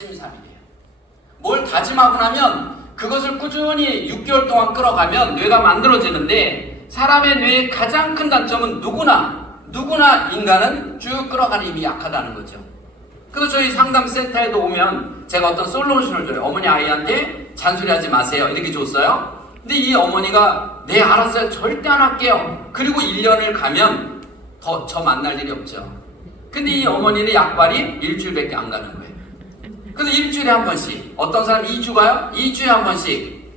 심삼이래요. 뭘 다짐하고 나면 그것을 꾸준히 6개월 동안 끌어가면 뇌가 만들어지는데, 사람의 뇌의 가장 큰 단점은 누구나 인간은 쭉 끌어가는 힘이 약하다는 거죠. 그래서 저희 상담센터에도 오면 제가 어떤 솔루션을 줘요. 어머니 아이한테 잔소리하지 마세요 이렇게 줬어요. 근데 이 어머니가 네 알았어요 절대 안 할게요. 그리고 1년을 가면 저 만날 일이 없죠. 근데 이 어머니는 약발이 일주일밖에 안 가는 거예요. 그래서 일주일에 한 번씩, 어떤 사람 2주 가요? 2주에 한 번씩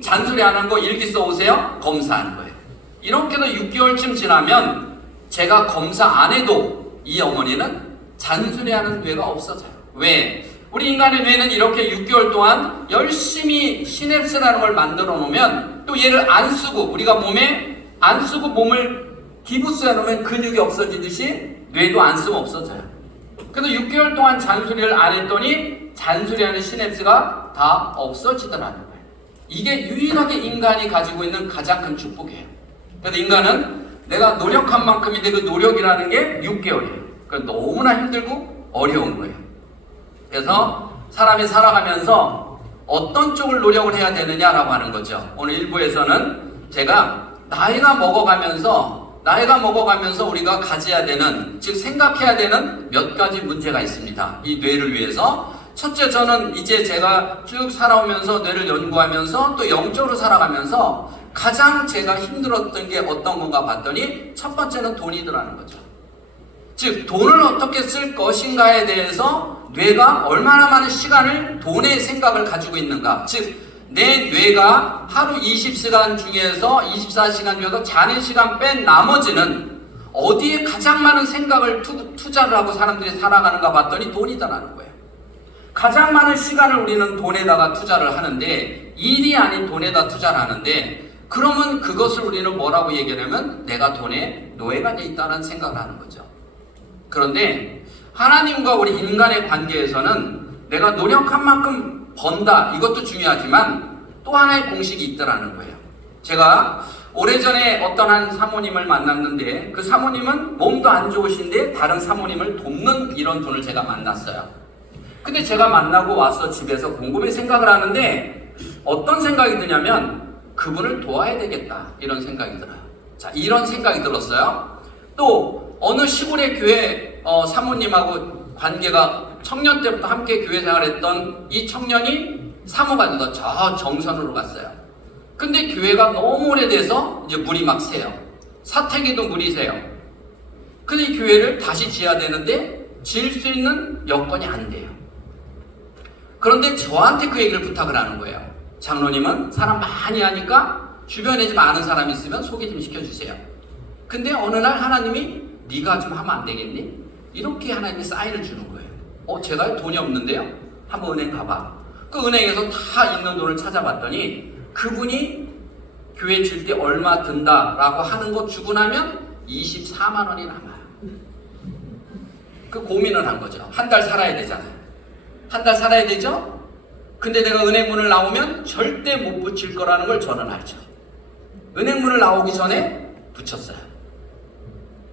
잔소리 안 한 거 일기 써오세요? 검사하는 거예요. 이렇게도 6개월쯤 지나면 제가 검사 안 해도 이 어머니는 잔소리하는 뇌가 없어져요. 왜? 우리 인간의 뇌는 이렇게 6개월 동안 열심히 시냅스라는 걸 만들어 놓으면, 또 얘를 안 쓰고, 우리가 몸에 안 쓰고 몸을 기부스에 놓으면 근육이 없어지듯이 뇌도 안 쓰면 없어져요. 그래서 6개월 동안 잔소리를 안 했더니 잔소리하는 시냅스가 다 없어지더라는 거예요. 이게 유일하게 인간이 가지고 있는 가장 큰 축복이에요. 그래서 인간은 내가 노력한 만큼인데 그 노력이라는 게 6개월이에요. 그러니까 너무나 힘들고 어려운 거예요. 그래서 사람이 살아가면서 어떤 쪽을 노력을 해야 되느냐라고 하는 거죠. 오늘 1부에서는 제가 나이가 먹어가면서 우리가 가져야 되는, 즉 생각해야 되는 몇 가지 문제가 있습니다. 이 뇌를 위해서. 첫째, 저는 이제 제가 쭉 살아오면서 뇌를 연구하면서 또 영적으로 살아가면서 가장 제가 힘들었던 게 어떤 건가 봤더니, 첫 번째는 돈이더라는 거죠. 즉 돈을 어떻게 쓸 것인가에 대해서 뇌가 얼마나 많은 시간을 돈의 생각을 가지고 있는가. 즉 내 뇌가 하루 20시간 중에서 24시간 중에서 자는 시간 뺀 나머지는 어디에 가장 많은 생각을 투자를 하고 사람들이 살아가는가 봤더니 돈이다라는 거예요. 가장 많은 시간을 우리는 돈에다가 투자를 하는데, 일이 아닌 돈에다 투자를 하는데, 그러면 그것을 우리는 뭐라고 얘기하냐면 내가 돈에 노예가 돼 있다는 생각을 하는 거죠. 그런데 하나님과 우리 인간의 관계에서는 내가 노력한 만큼 번다, 이것도 중요하지만 또 하나의 공식이 있더라는 거예요. 제가 오래전에 어떤 한 사모님을 만났는데, 그 사모님은 몸도 안 좋으신데 다른 사모님을 돕는 이런 분을 제가 만났어요. 근데 제가 만나고 와서 집에서 곰곰이 생각을 하는데 어떤 생각이 드냐면 그분을 도와야 되겠다, 이런 생각이 들어요. 자, 이런 생각이 들었어요. 또 어느 시골의 교회 사모님하고 관계가, 청년 때부터 함께 교회 생활했던 이 청년이 사모가 돼서 저 정선으로 갔어요. 근데 교회가 너무 오래돼서 이제 물이 막 새요. 사택에도 물이 새요. 근데 이 교회를 다시 지어야 되는데 지을 수 있는 여건이 안 돼요. 그런데 저한테 그 얘기를 부탁을 하는 거예요. 장로님은 사람 많이 하니까 주변에 좀 아는 사람이 있으면 소개 좀 시켜주세요. 근데 어느 날 하나님이 네가 좀 하면 안 되겠니? 이렇게 하나님이 사인을 주는 거예요. 제가 돈이 없는데요? 한번 은행 가봐. 그 은행에서 다 있는 돈을 찾아봤더니 그분이 교회 질 때 얼마 든다라고 하는 거 주고 나면 24만 원이 남아요. 그 고민을 한 거죠. 한 달 살아야 되잖아요. 한 달 살아야 되죠? 근데 내가 은행 문을 나오면 절대 못 붙일 거라는 걸 저는 알죠. 은행 문을 나오기 전에 붙였어요.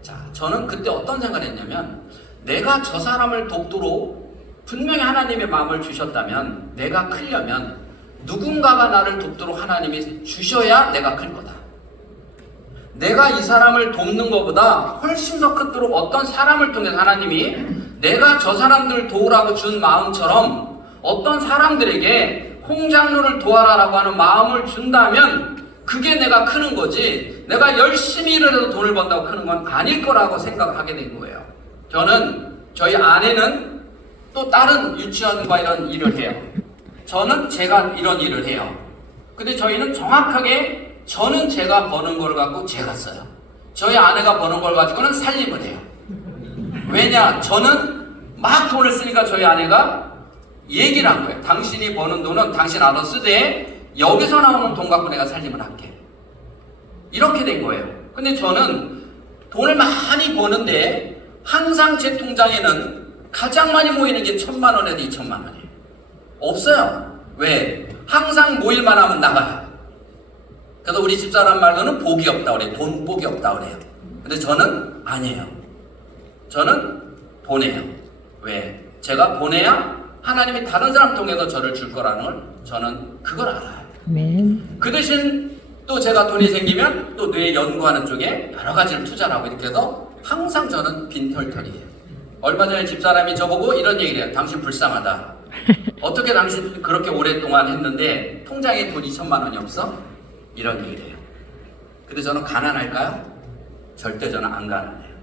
자, 저는 그때 어떤 생각을 했냐면, 내가 저 사람을 돕도록 분명히 하나님의 마음을 주셨다면, 내가 크려면 누군가가 나를 돕도록 하나님이 주셔야 내가 클 거다. 내가 이 사람을 돕는 것보다 훨씬 더 크도록 어떤 사람을 통해서 하나님이 내가 저 사람들을 도우라고 준 마음처럼 어떤 사람들에게 홍장로를 도와라라고 하는 마음을 준다면 그게 내가 크는 거지, 내가 열심히 일을 해서 돈을 번다고 크는 건 아닐 거라고 생각을 하게 된 거예요. 저는, 저희 아내는 또 다른 유치원과 이런 일을 해요. 저는 제가 이런 일을 해요. 근데 저희는 정확하게, 저는 제가 버는 걸 갖고 제가 써요. 저희 아내가 버는 걸 가지고는 살림을 해요. 왜냐? 저는 막 돈을 쓰니까 저희 아내가 얘기를 한 거예요. 당신이 버는 돈은 당신 알아서 쓰되 여기서 나오는 돈 갖고 내가 살림을 할게. 이렇게 된 거예요. 근데 저는 돈을 많이 버는데 항상 제 통장에는 가장 많이 모이는 게 1,000만 원에서 2,000만 원이에요. 없어요. 왜? 항상 모일만 하면 나가요. 그래서 우리 집사람 말로는 복이 없다 그래요. 돈복이 없다 그래요. 근데 저는 아니에요. 저는 보내요. 왜? 제가 보내야 하나님이 다른 사람 통해서 저를 줄 거라는 걸 저는 그걸 알아요. 그 대신 또 제가 돈이 생기면 또 뇌 연구하는 쪽에 여러 가지를 투자를 하고 이렇게 해서 항상 저는 빈털털이에요. 얼마 전에 집사람이 저보고 이런 얘기를 해요. 당신 불쌍하다. 어떻게 당신 그렇게 오랫동안 했는데 통장에 돈 2천만 원이 없어? 이런 얘기를 해요. 근데 저는 가난할까요? 절대 저는 안 가난해요.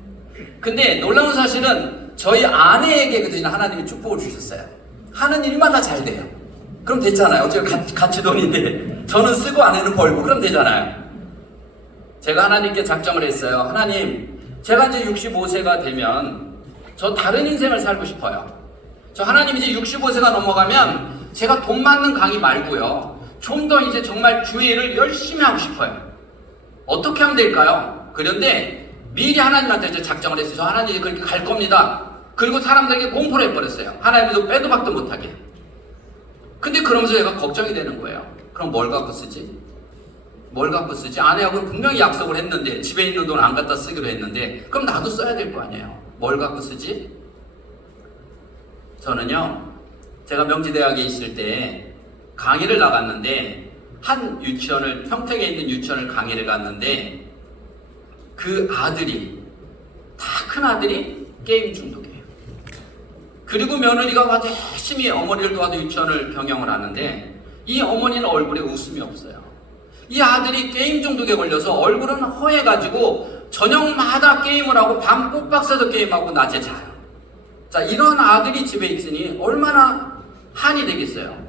근데 놀라운 사실은 저희 아내에게 그 대신 하나님이 축복을 주셨어요. 하는 일마다 잘 돼요. 그럼 됐잖아요. 어차피 같이 돈인데 저는 쓰고 아내는 벌고 그럼 되잖아요. 제가 하나님께 작정을 했어요. 하나님, 제가 이제 65세가 되면 저 다른 인생을 살고 싶어요. 저 하나님 이제 65세가 넘어가면 제가 돈 많는 강의 말고요. 좀 더 이제 정말 주의 일을 열심히 하고 싶어요. 어떻게 하면 될까요? 그런데 미리 하나님한테 이제 작정을 했어요. 저 하나님 이제 그렇게 갈 겁니다. 그리고 사람들에게 공포를 해버렸어요. 하나님도 빼도 박도 못하게. 근데 그러면서 얘가 걱정이 되는 거예요. 그럼 뭘 갖고 쓰지? 뭘 갖고 쓰지? 아내하고는 분명히 약속을 했는데 집에 있는 돈 안 갖다 쓰기로 했는데 그럼 나도 써야 될 거 아니에요. 뭘 갖고 쓰지? 저는요, 제가 명지대학에 있을 때 강의를 나갔는데 한 유치원을, 평택에 있는 유치원을 강의를 갔는데 그 아들이, 다 큰 아들이 게임 중독이에요. 그리고 며느리가 와서 열심히 어머니를 도와서 유치원을 경영을 하는데 이 어머니는 얼굴에 웃음이 없어요. 이 아들이 게임 중독에 걸려서 얼굴은 허해가지고 저녁마다 게임을 하고 밤 꼬박 새서 게임하고 낮에 자요. 자, 이런 아들이 집에 있으니 얼마나 한이 되겠어요.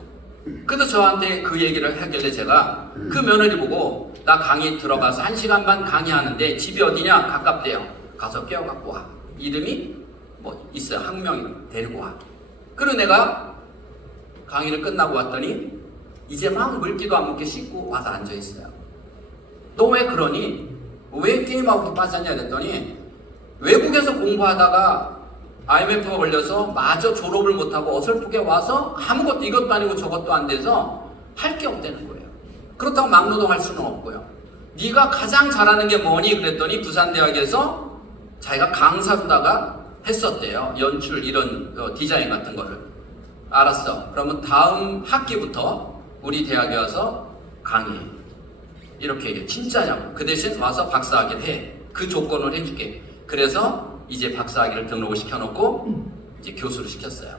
그래서 저한테 그 얘기를 하길래 제가 그 며느리 보고 나 강의 들어가서 1시간 반 강의하는데 집이 어디냐? 가깝대요. 가서 깨워갖고 와. 이름이 뭐 있어요. 학명이 데리고 와. 그리고 내가 강의를 끝나고 왔더니 이제 막 물기도 안 묻게 씻고 와서 앉아있어요. 너 왜 그러니? 왜 게임하고 빠졌냐 그랬더니 외국에서 공부하다가 IMF가 걸려서 마저 졸업을 못하고 어설프게 와서 아무것도 이것도 아니고 저것도 안 돼서 할 게 없다는 거예요. 그렇다고 막노동할 수는 없고요. 네가 가장 잘하는 게 뭐니? 그랬더니 부산대학에서 자기가 강사로다가 했었대요. 연출 이런 디자인 같은 거를. 알았어. 그러면 다음 학기부터 우리 대학에 와서 강의해. 이렇게 얘기해. 진짜냐고. 그 대신 와서 박사학위를 해. 그 조건을 해줄게. 그래서 이제 박사학위를 등록을 시켜놓고 이제 교수를 시켰어요.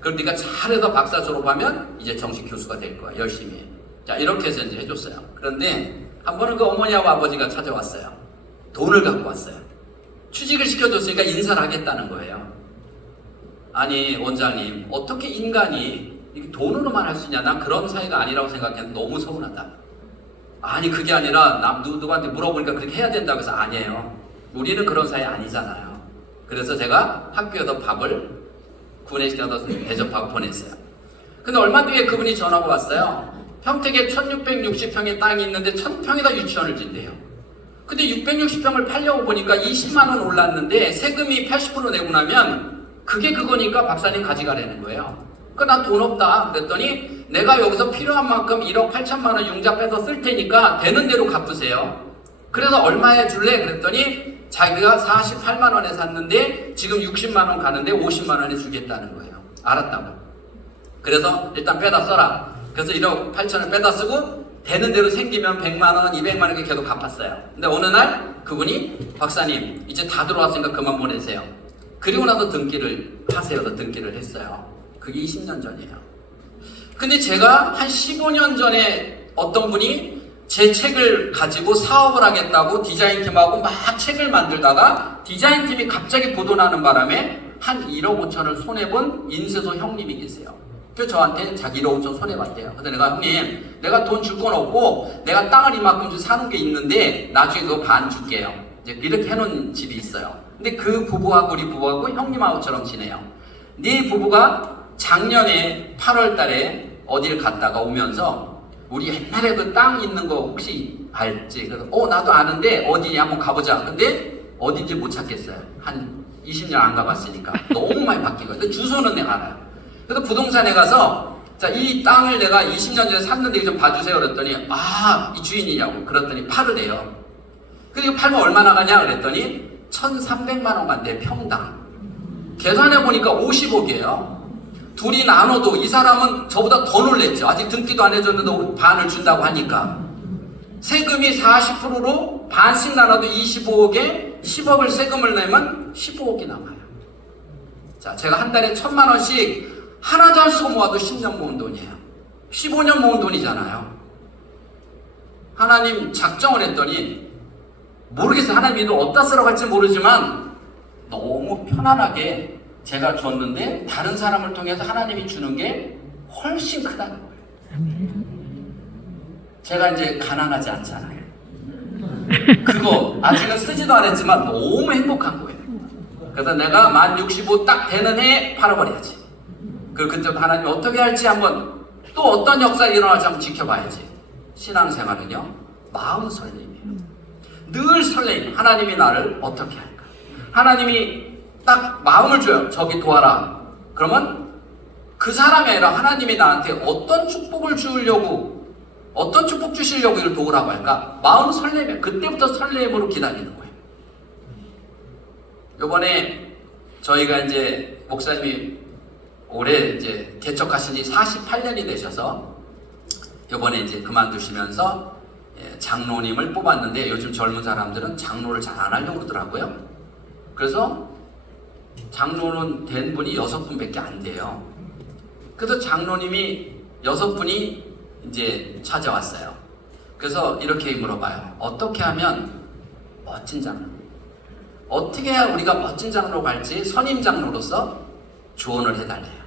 그럼 네가 잘해서 박사 졸업하면 이제 정식 교수가 될 거야. 열심히 해. 자, 이렇게 해서 이제 해줬어요. 그런데 한 번은 그 어머니하고 아버지가 찾아왔어요. 돈을 갖고 왔어요. 취직을 시켜줬으니까 인사를 하겠다는 거예요. 아니 원장님, 어떻게 인간이 돈으로만 할 수 있냐? 난 그런 사이가 아니라고 생각했는데 너무 서운하다. 아니 그게 아니라 누구한테 물어보니까 그렇게 해야 된다고 해서 아니에요. 우리는 그런 사이 아니잖아요. 그래서 제가 학교에서 밥을 구내시켜서 대접하고 보냈어요. 근데 얼마 뒤에 그분이 전화가 왔어요. 평택에 1660평의 땅이 있는데 1000평에다 유치원을 짓대요. 근데 660평을 팔려고 보니까 20만원 올랐는데 세금이 80% 내고 나면 그게 그거니까 박사님 가져가라는 거예요. 그러니까 난 돈 없다 그랬더니 내가 여기서 필요한 만큼 1억 8천만원 융자 빼서 쓸 테니까 되는 대로 갚으세요. 그래서 얼마에 줄래? 그랬더니 자기가 48만원에 샀는데 지금 60만원 가는데 50만원에 주겠다는 거예요. 알았다고. 그래서 일단 빼다 써라. 그래서 1억 8천을 빼다 쓰고 되는 대로 생기면 100만원, 200만원 이렇게 계속 갚았어요. 근데 어느 날 그분이 박사님 이제 다 들어왔으니까 그만 보내세요. 그리고 나서 등기를 하세요. 등기를 했어요. 그게 20년 전이에요. 근데 제가 한 15년 전에 어떤 분이 제 책을 가지고 사업을 하겠다고 디자인팀하고 막 책을 만들다가 디자인팀이 갑자기 보도나는 바람에 한 1억 5천을 손해본 인쇄소 형님이 계세요. 그래서 저한테 자기 1억 5천 손해봤대요. 그래서 내가 형님 내가 돈 줄 건 없고 내가 땅을 이만큼 좀 사는 게 있는데 나중에 그거 반 줄게요. 이제 이렇게 해놓은 집이 있어요. 근데 그 부부하고 우리 부부하고 형님하고처럼 지내요. 네 부부가 작년에 8월 달에 어딜 갔다가 오면서 우리 옛날에 그 땅 있는 거 혹시 알지? 그래서 나도 아는데 어디냐 한번 가보자. 근데 어딘지 못 찾겠어요. 한 20년 안 가봤으니까 너무 많이 바뀌고. 근데 주소는 내가 알아요. 그래서 부동산에 가서 자, 이 땅을 내가 20년 전에 샀는데 좀 봐주세요. 그랬더니 이 주인이냐고. 그랬더니 팔으래요. 그리고 팔면 얼마 나가냐? 그랬더니 1,300만 원 간대 평당. 계산해 보니까 50억이에요. 둘이 나눠도 이 사람은 저보다 더 놀랬죠. 아직 등기도 안 해줬는데 반을 준다고 하니까. 세금이 40%로 반씩 나눠도 25억에 10억을 세금을 내면 15억이 남아요. 자, 제가 한 달에 1,000만 원씩 하나도 안 쓰고 모아도 10년 모은 돈이에요. 15년 모은 돈이잖아요. 하나님 작정을 했더니 모르겠어요. 하나님이 또 어디다 쓰라고 할지 모르지만 너무 편안하게 제가 줬는데 다른 사람을 통해서 하나님이 주는 게 훨씬 크다는 거예요. 제가 이제 가난하지 않잖아요. 그거 아직은 쓰지도 않았지만 너무 행복한 거예요. 그래서 내가 만 65 딱 되는 해에 팔아버려야지. 그때부터 하나님이 어떻게 할지 한번 또 어떤 역사가 일어날지 한번 지켜봐야지. 신앙생활은요, 마음 설렘이에요. 늘 설레임. 하나님이 나를 어떻게 할까? 하나님이 딱 마음을 줘요. 저기 도와라. 그러면 그 사람이 아니라 하나님이 나한테 어떤 축복을 주려고, 어떤 축복 주시려고 이를 도우라고 할까? 마음 설렘이에요. 그때부터 설렘으로 기다리는 거예요. 요번에 저희가 이제 목사님이 올해 이제 개척하신 지 48년이 되셔서 요번에 이제 그만두시면서 장로님을 뽑았는데 요즘 젊은 사람들은 장로를 잘 안 하려고 그러더라고요. 그래서 장로는 된 분이 6분밖에 안 돼요. 그래서 장로님이 6분이 이제 찾아왔어요. 그래서 이렇게 물어봐요. 어떻게 하면 멋진 장로, 어떻게 해야 우리가 멋진 장로로 갈지 선임 장로로서 조언을 해달래요.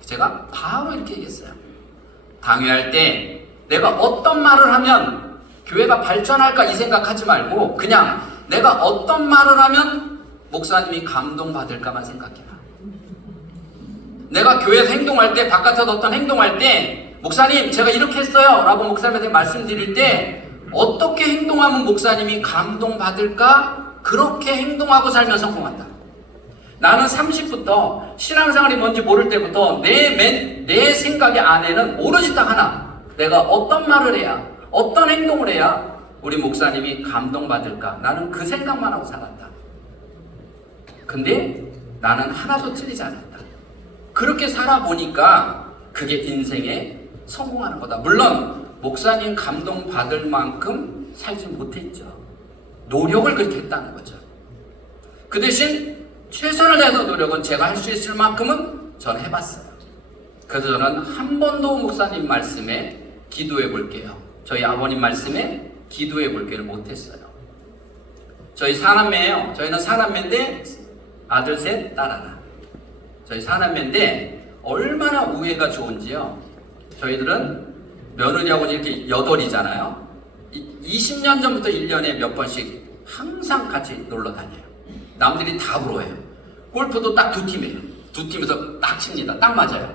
제가 바로 이렇게 얘기했어요. 강의할 때 내가 어떤 말을 하면 교회가 발전할까 이 생각하지 말고 그냥 내가 어떤 말을 하면 목사님이 감동받을까만 생각해라. 내가 교회에서 행동할 때, 바깥에서 어떤 행동할 때 목사님 제가 이렇게 했어요 라고 목사님한테 말씀드릴 때 어떻게 행동하면 목사님이 감동받을까? 그렇게 행동하고 살면 성공한다. 나는 30부터 신앙생활이 뭔지 모를 때부터 내 생각의 안에는 오로지 딱 하나, 내가 어떤 말을 해야, 어떤 행동을 해야 우리 목사님이 감동받을까? 나는 그 생각만 하고 살았다. 근데 나는 하나도 틀리지 않았다. 그렇게 살아보니까 그게 인생에 성공하는 거다. 물론 목사님 감동받을 만큼 살지 못했죠. 노력을 그렇게 했다는 거죠. 그 대신 최선을 다해서 노력은 제가 할 수 있을 만큼은 저는 해봤어요. 그래서 저는 한 번도 목사님 말씀에 기도해 볼게요, 저희 아버님 말씀에 기도해 볼게를 못했어요. 저희 사남매예요. 저희는 사남매인데 아들 셋, 딸 하나. 저희 사남매인데 얼마나 우애가 좋은지요. 저희들은 며느리하고 이렇게 8이잖아요. 20년 전부터 1년에 몇 번씩 항상 같이 놀러 다녀요. 남들이 다 부러워요. 골프도 딱 2팀이에요. 2팀에서 딱 칩니다. 딱 맞아요.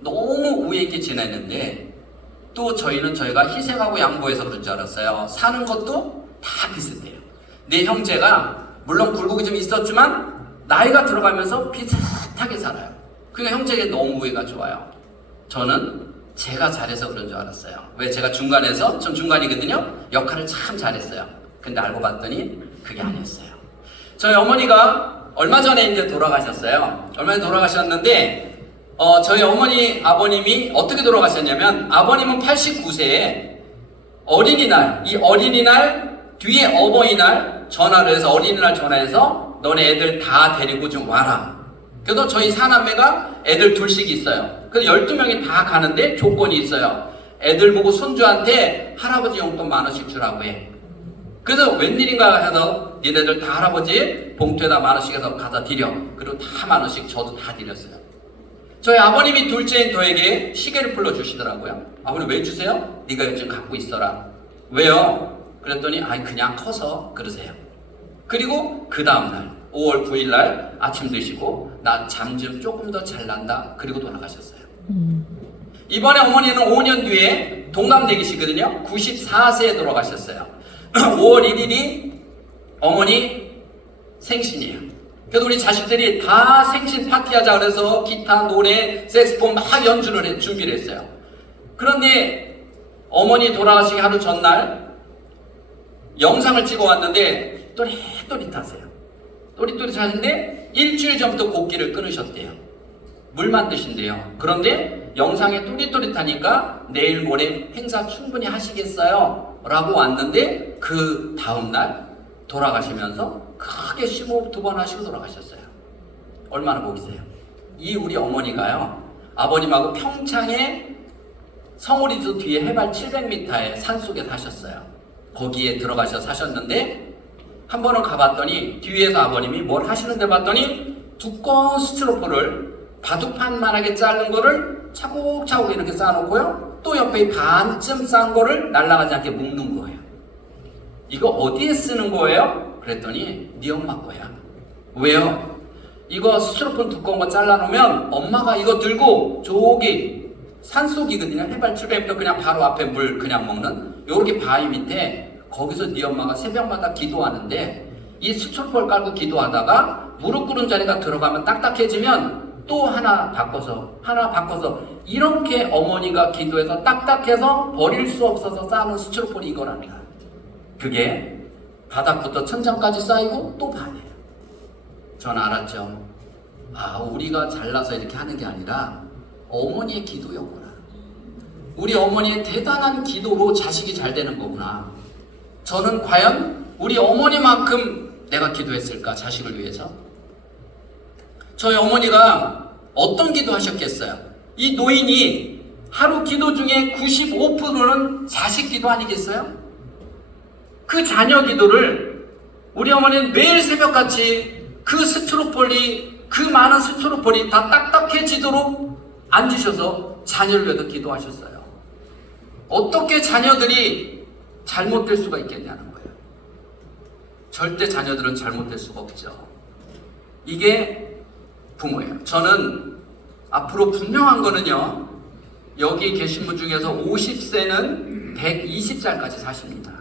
너무 우애 있게 지냈는데 또 저희는 저희가 희생하고 양보해서 그런 줄 알았어요. 사는 것도 다 비슷해요. 내 형제가 물론 굴곡이 좀 있었지만 나이가 들어가면서 비슷하게 살아요. 그러니까 형제에게 너무 우애가 좋아요. 저는 제가 잘해서 그런 줄 알았어요. 왜? 제가 중간에서, 전 중간이거든요. 역할을 참 잘했어요. 근데 알고 봤더니 그게 아니었어요. 저희 어머니가 얼마 전에 이제 돌아가셨어요. 얼마 전에 돌아가셨는데 저희 어머니, 아버님이 어떻게 돌아가셨냐면 아버님은 89세에 어린이날, 이 어린이날 뒤에 어버이날 전화를 해서 어린이날 전화해서 너네 애들 다 데리고 좀 와라. 그래서 저희 사남매가 애들 둘씩 있어요. 그래서 12명이 다 가는데 조건이 있어요. 애들 보고 손주한테 할아버지 용돈 10,000원씩 주라고 해. 그래서 웬일인가 해서 니네들 다 할아버지 봉투에다 10,000원씩 해서 갖다 드려. 그리고 다 10,000원씩 저도 다 드렸어요. 저희 아버님이 둘째인 저에게 시계를 불러주시더라고요. 아버님 왜 주세요? 네가 요즘 갖고 있어라. 왜요? 그랬더니 아이 그냥 커서 그러세요. 그리고 그 다음날 5월 9일날 아침 드시고 나 잠 좀 조금 더 잘 난다. 그리고 돌아가셨어요. 이번에 어머니는 5년 뒤에 동갑내기시거든요. 94세에 돌아가셨어요. 5월 1일이 어머니 생신이에요. 그래서 우리 자식들이 다 생신 파티하자 그래서 기타, 노래, 색스폰 막 연주를 준비를 했어요. 그런데 어머니 돌아가시기 하루 전날 영상을 찍어 왔는데 또릿또릿하세요. 또릿또릿하신데 일주일 전부터 곡기를 끊으셨대요. 물 만드신대요. 그런데 영상에 또릿또릿하니까 내일 모레 행사 충분히 하시겠어요? 라고 왔는데 그 다음날 돌아가시면서 크게 심호흡 2번 하시고 돌아가셨어요. 얼마나 복이세요? 이 우리 어머니가요, 아버님하고 평창에 성우리수 뒤에 해발 700m의 산속에 사셨어요. 거기에 들어가셔서 사셨는데 한 번은 가봤더니 뒤에서 아버님이 뭘 하시는데 봤더니 두꺼운 스티로폼을 바둑판만하게 자른 거를 차곡차곡 이렇게 쌓아놓고요, 또 옆에 반쯤 쌓은 거를 날아가지 않게 묶는 거예요. 이거 어디에 쓰는 거예요? 그랬더니 네 엄마 거야. 왜요? 이거 스티로폼 두꺼운 거 잘라놓으면 엄마가 이거 들고 저기 산속이거든요. 해발 700m 그냥 바로 앞에 물 그냥 먹는 요렇게 바위 밑에, 거기서 네 엄마가 새벽마다 기도하는데 이 스티로폼을 깔고 기도하다가 무릎 꿇은 자리가 들어가면 딱딱해지면 또 하나 바꿔서 이렇게 어머니가 기도해서 딱딱해서 버릴 수 없어서 쌓아놓은 스티로폼이 이거랍니다. 그게 바닥부터 천장까지 쌓이고 또 반이에요. 전 알았죠. 아, 우리가 잘나서 이렇게 하는 게 아니라 어머니의 기도였구나. 우리 어머니의 대단한 기도로 자식이 잘 되는 거구나. 저는 과연 우리 어머니만큼 내가 기도했을까? 자식을 위해서. 저희 어머니가 어떤 기도 하셨겠어요? 이 노인이 하루 기도 중에 95%는 자식 기도 아니겠어요? 그 자녀 기도를 우리 어머니는 매일 새벽같이 그 스티로폴이, 그 많은 스티로폴이 다 딱딱해지도록 앉으셔서 자녀를 위해서 기도하셨어요. 어떻게 자녀들이 잘못될 수가 있겠냐는 거예요. 절대 자녀들은 잘못될 수가 없죠. 이게 부모예요. 저는 앞으로 분명한 거는요, 여기 계신 분 중에서 50세는 120살까지 사십니다.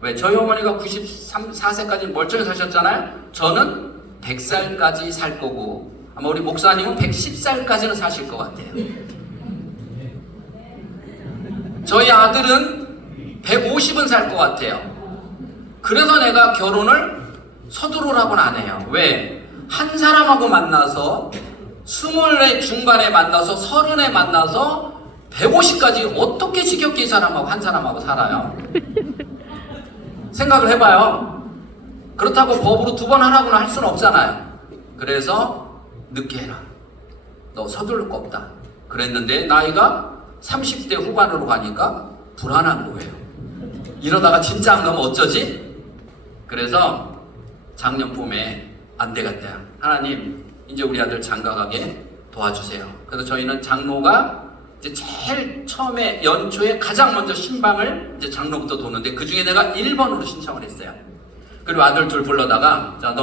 왜? 저희 어머니가 94세까지 멀쩡히 사셨잖아요. 저는 100살까지 살 거고 아마 우리 목사님은 110살까지는 사실 것 같아요. 저희 아들은 150은 살 것 같아요. 그래서 내가 결혼을 서두르라고는 안 해요. 왜? 한 사람하고 만나서 20의 중반에 만나서 30에 만나서 150까지 어떻게 지겹게 이 사람하고 한 사람하고 살아요? 생각을 해봐요. 그렇다고 법으로 2번 하라고는 할 수는 없잖아요. 그래서 늦게 해라. 너 서둘러 거 없다. 그랬는데 나이가 30대 후반으로 가니까 불안한 거예요. 이러다가 진짜 안 가면 어쩌지? 그래서 작년 봄에 안 되겠다. 하나님, 이제 우리 아들 장가가게 도와주세요. 그래서 저희는 장로가 이제 제일 처음에 연초에 가장 먼저 신방을 이제 장로부터 도는데 그 중에 내가 1번으로 신청을 했어요. 그리고 아들 둘 불러다가, 자,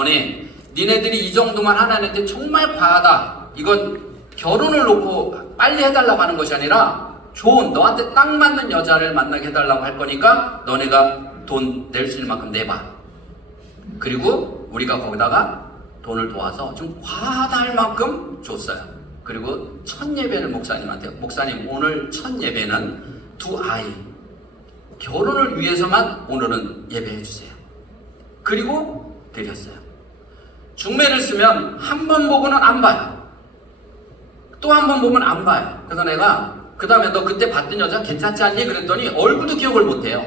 니네들이 이 정도만 하나는데 정말 과하다. 이건 결혼을 놓고 빨리 해달라고 하는 것이 아니라 좋은, 너한테 딱 맞는 여자를 만나게 해달라고 할 거니까 너네가 돈 낼 수 있는 만큼 내봐. 그리고 우리가 거기다가 돈을 도와서 좀 과하다 할 만큼 줬어요. 그리고 첫 예배를 목사님한테, 목사님 오늘 첫 예배는 2 아이 결혼을 위해서만 오늘은 예배해 주세요. 그리고 드렸어요. 중매를 쓰면 한 번 보고는 안 봐요. 또 한 번 보면 안 봐요. 그래서 내가 그 다음에 너 그때 봤던 여자 괜찮지 않니? 그랬더니 얼굴도 기억을 못해요.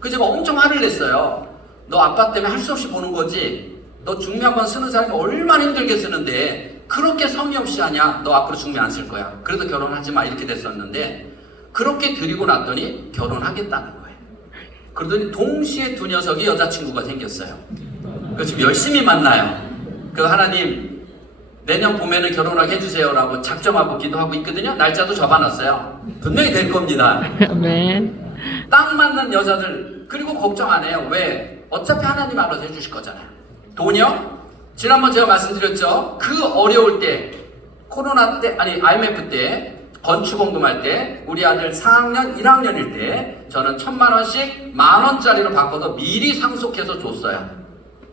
그래서 제가 엄청 화를 냈어요. 너 아빠 때문에 할 수 없이 보는 거지. 너 중매 한 번 쓰는 사람이 얼마나 힘들게 쓰는데 그렇게 성의 없이 하냐? 너 앞으로 중매 안 쓸 거야. 그래도 결혼하지 마. 이렇게 됐었는데 그렇게 드리고 났더니 결혼하겠다는 거예요. 그러더니 동시에 2 녀석이 여자친구가 생겼어요. 그래서 지금 열심히 만나요. 그래서 하나님 내년 봄에는 결혼하게 해주세요 라고 작정하고 기도하고 있거든요. 날짜도 잡아놨어요. 분명히 될 겁니다. 네. 딱 맞는 여자들. 그리고 걱정 안 해요. 왜? 어차피 하나님 알아서 해주실 거잖아요. 돈이요? 지난번 제가 말씀드렸죠. 그 어려울 때, 코로나 때, 아니 IMF 때 건축공금할 때 우리 아들 4학년 1학년일 때 저는 1000만원씩 만원짜리로 바꿔서 미리 상속해서 줬어요.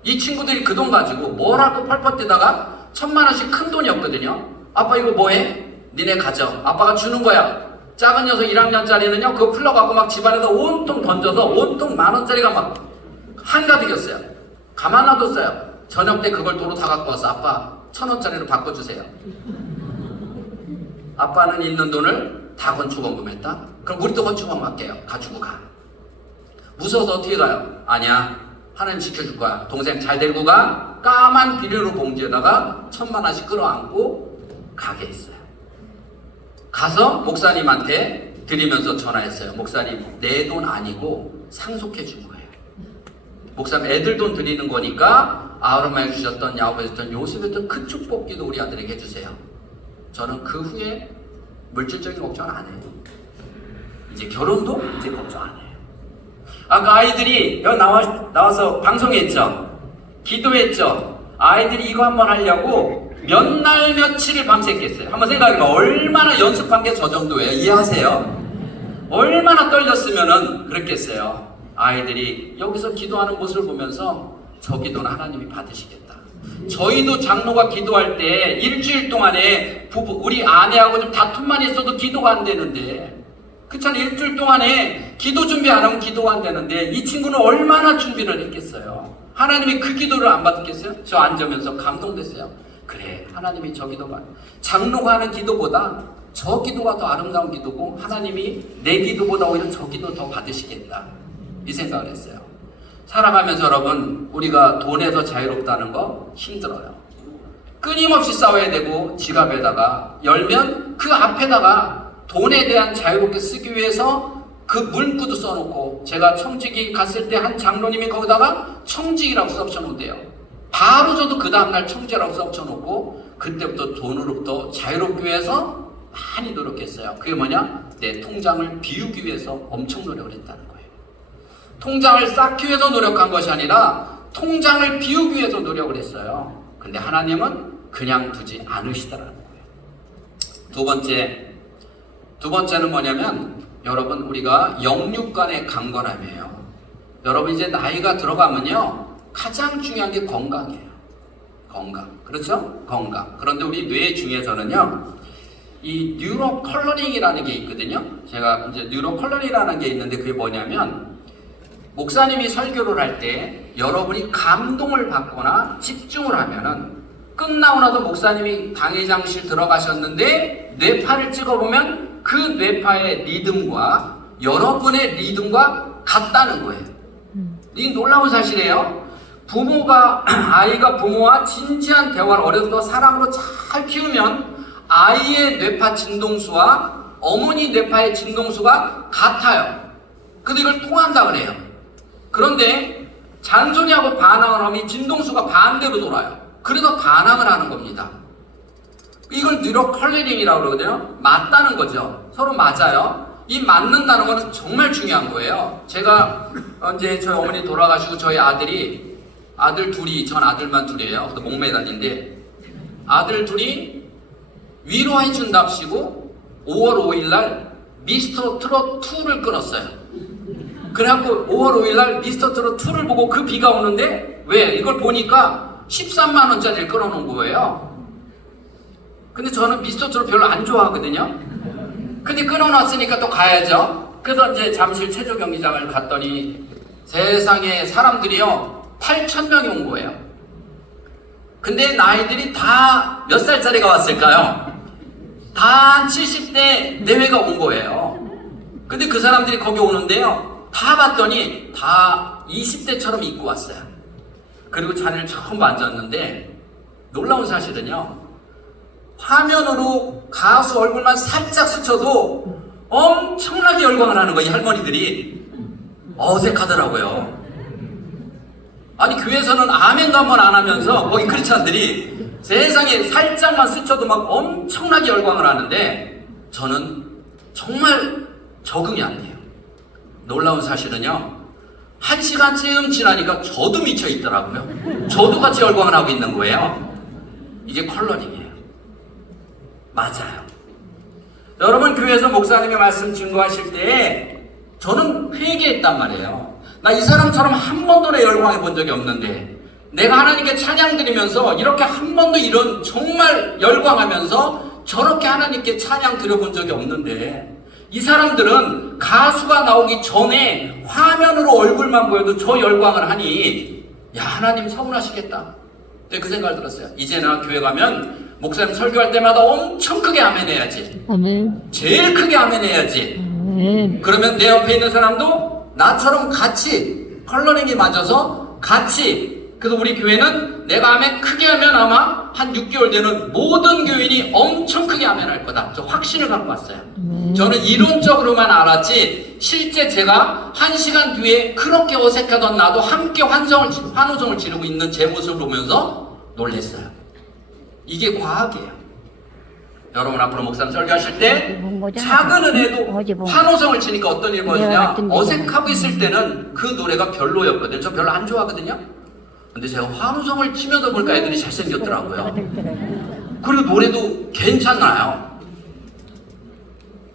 이 친구들이 그 돈 가지고 뭘 할까 펄펄 뛰다가 1000만원씩 큰 돈이었거든요. 아빠 이거 뭐해? 니네 가져. 아빠가 주는 거야. 작은 녀석 1학년짜리는요 그거 풀러갖고 막 집안에다 온통 던져서 온통 만원짜리가 막 한가득이었어요. 가만 놔뒀어요. 저녁 때 그걸 도로 다 갖고 와서 아빠 1000원짜리로 바꿔주세요. 아빠는 있는 돈을 다 건축원금했다? 그럼 우리도 건축원금 할게요. 가지고 가. 무서워서 어떻게 가요? 아니야. 하나님 지켜줄 거야. 동생 잘 데리고 가. 까만 비닐로 봉지에다가 1,000만 원씩 끌어안고 가게 했어요. 가서 목사님한테 드리면서 전화했어요. 목사님, 내 돈 아니고 상속해 준 거예요. 목사님, 애들 돈 드리는 거니까 아브라함에 주셨던, 야곱에 주셨던, 요셉에 줬던 그 축복기도 우리 아들에게 해주세요. 저는 그 후에 물질적인 걱정을 안 해요. 이제 결혼도 이제 걱정 안 해요. 아까 아이들이 여기 나와서 방송했죠? 기도했죠? 아이들이 이거 한번 하려고 몇 날 며칠을 밤새겠어요. 한번 생각해봐. 얼마나 연습한 게 저 정도예요. 이해하세요? 얼마나 떨렸으면은 그랬겠어요. 아이들이 여기서 기도하는 모습을 보면서 저 기도는 하나님이 받으시겠다. 저희도 장로가 기도할 때 일주일 동안에 우리 아내하고 좀 다툼만 있어도 기도가 안 되는데, 그렇잖아요. 일주일 동안에 기도 준비 안 하면 기도가 안 되는데 이 친구는 얼마나 준비를 했겠어요. 하나님이 그 기도를 안 받았겠어요? 저 앉으면서 감동됐어요. 그래, 하나님이 저 기도가, 장로가 하는 기도보다 저 기도가 더 아름다운 기도고 하나님이 내 기도보다 오히려 저 기도 더 받으시겠다, 이 생각을 했어요. 살아가면서 여러분, 우리가 돈에서 자유롭다는 거 힘들어요. 끊임없이 싸워야 되고, 지갑에다가 열면 그 앞에다가 돈에 대한 자유롭게 쓰기 위해서 그 문구도 써놓고, 제가 청직이 갔을 때 한 장로님이 거기다가 청직이라고 써붙여놓은대요. 바로 저도 그 다음날 청직이라고 써붙여놓고, 그때부터 돈으로부터 자유롭기 위해서 많이 노력했어요. 그게 뭐냐? 내 통장을 비우기 위해서 엄청 노력을 했다는 거예요. 통장을 쌓기 위해서 노력한 것이 아니라 통장을 비우기 위해서 노력을 했어요. 근데 하나님은 그냥 두지 않으시더라는 거예요. 두 번째는 뭐냐면, 여러분, 우리가 영육간의 강건함이에요. 여러분, 이제 나이가 들어가면요, 가장 중요한 게 건강이에요. 건강. 그렇죠? 건강. 그런데 우리 뇌 중에서는요, 이 뉴로 컬러링이라는 게 있거든요. 제가 이제 뉴로 컬러링이라는 게 있는데, 그게 뭐냐면, 목사님이 설교를 할 때 여러분이 감동을 받거나 집중을 하면은, 끝나고 나서 목사님이 당회장실 들어가셨는데 뇌파를 찍어보면 그 뇌파의 리듬과 여러분의 리듬과 같다는 거예요. 이 놀라운 사실이에요. 아이가 부모와 진지한 대화를 어려서부터 사랑으로 잘 키우면 아이의 뇌파 진동수와 어머니 뇌파의 진동수가 같아요. 근데 이걸 통한다 그래요. 그런데 잔소리하고 반항을 하면 진동수가 반대로 돌아요. 그래서 반항을 하는 겁니다. 이걸 뉴로 컬러링이라고 그러거든요. 맞다는 거죠. 서로 맞아요. 이 맞는다는 거는 정말 중요한 거예요. 제가 이제 저희 어머니 돌아가시고 저희 아들 둘이, 전 아들만 둘이에요. 목매달린데 아들 둘이 위로해 준답시고 5월 5일날 미스터 트롯 2를 끊었어요. 그래갖고 5월 5일날 미스터 트롯 2를 보고 그 비가 오는데, 왜? 이걸 보니까 13만 원짜리를 끊어놓은 거예요. 근데 저는 미스터 트롯 별로 안 좋아하거든요. 근데 끊어놨으니까 또 가야죠. 그래서 이제 잠실 체조 경기장을 갔더니 세상에 사람들이요 8,000명이 온 거예요. 근데 나이들이 다 몇 살짜리가 왔을까요? 다 70대 내외가 온 거예요. 근데 그 사람들이 거기 오는데요, 다 봤더니 다 20대처럼 입고 왔어요. 그리고 자리를 처음 앉았는데, 놀라운 사실은요, 화면으로 가수 얼굴만 살짝 스쳐도 엄청나게 열광을 하는 거예요. 이 할머니들이. 어색하더라고요. 아니, 교회에서는 아멘도 한번 안 하면서 거기 크리스찬들이 세상에 살짝만 스쳐도 막 엄청나게 열광을 하는데, 저는 정말 적응이 안 돼요. 놀라운 사실은요, 1시간쯤 지나니까 저도 미쳐 있더라고요. 저도 같이 열광을 하고 있는 거예요. 이게 컬러링이에요. 맞아요. 여러분, 교회에서 목사님의 말씀 증거하실 때 저는 회개했단 말이에요. 나 이 사람처럼 한 번도 내 열광해 본 적이 없는데, 내가 하나님께 찬양 드리면서 이렇게 한 번도 이런 정말 열광하면서 저렇게 하나님께 찬양 드려본 적이 없는데, 이 사람들은 가수가 나오기 전에 화면으로 얼굴만 보여도 저 열광을 하니, 야, 하나님 서운하시겠다. 네, 그 생각을 들었어요. 이제는 교회 가면 목사님 설교할 때마다 엄청 크게 아멘 해야지. 아멘. 제일 크게 아멘 해야지. 아멘. 그러면 내 옆에 있는 사람도 나처럼 같이 컬러링이 맞아서 같이. 그래서 우리 교회는 내가 아멘 크게 하면 아마 한 6개월 되는 모든 교인이 엄청 크게 아멘 할 거다. 저 확신을 갖고 왔어요. 저는 이론적으로만 알았지 실제 제가 1시간 뒤에 그렇게 어색하던 나도 함께 환호성을 지르고 있는 제 모습을 보면서 놀랐어요. 이게 과학이에요. 여러분 앞으로 목사님 설교하실 때 작은 은혜도 환호성을 치니까 어떤 일이 벌어지냐, 어색하고 있을 때는 그 노래가 별로였거든요. 저 별로 안 좋아하거든요. 근데 제가 환호성을 치면서 보니까 애들이 잘생겼더라고요. 그리고 노래도 괜찮아요.